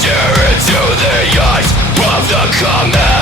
Stare into the eyes of the comet.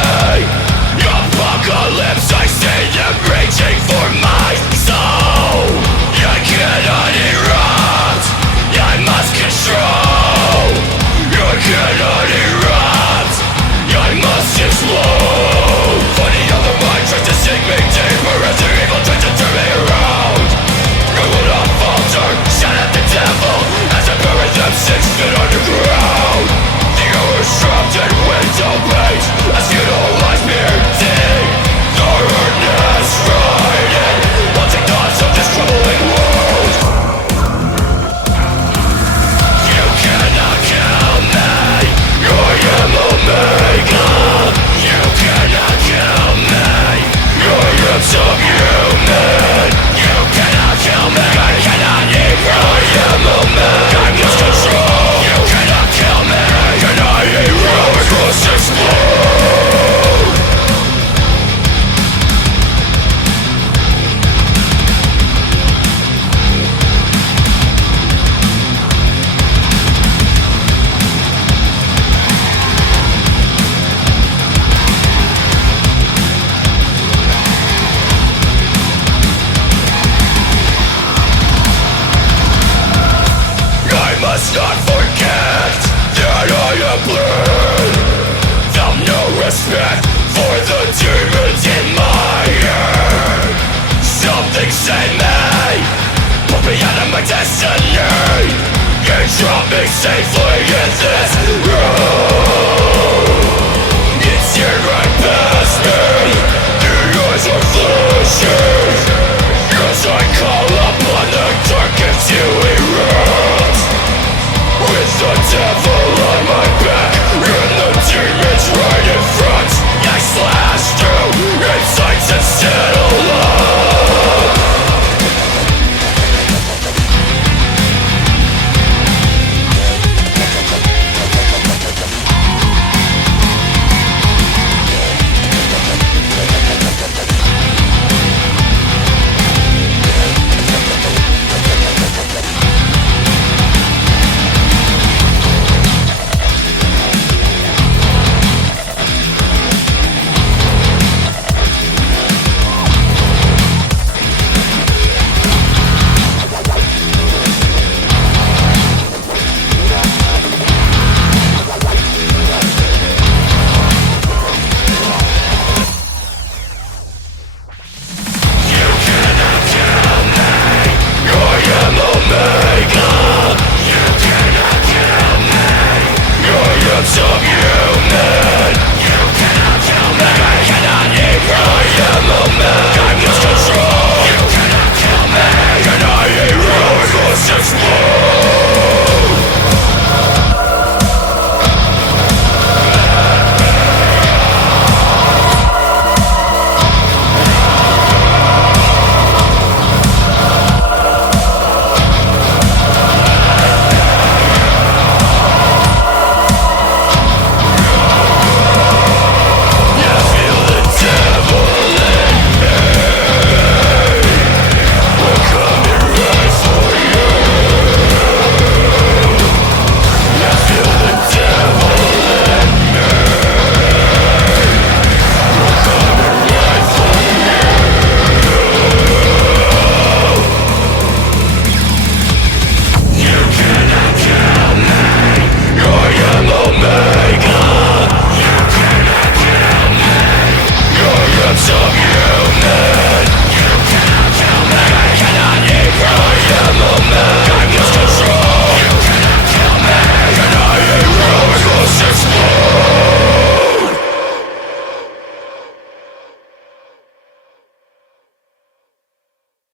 respect for the demons in my head Something's saved me Put me out of my destiny You drop me safely in this room.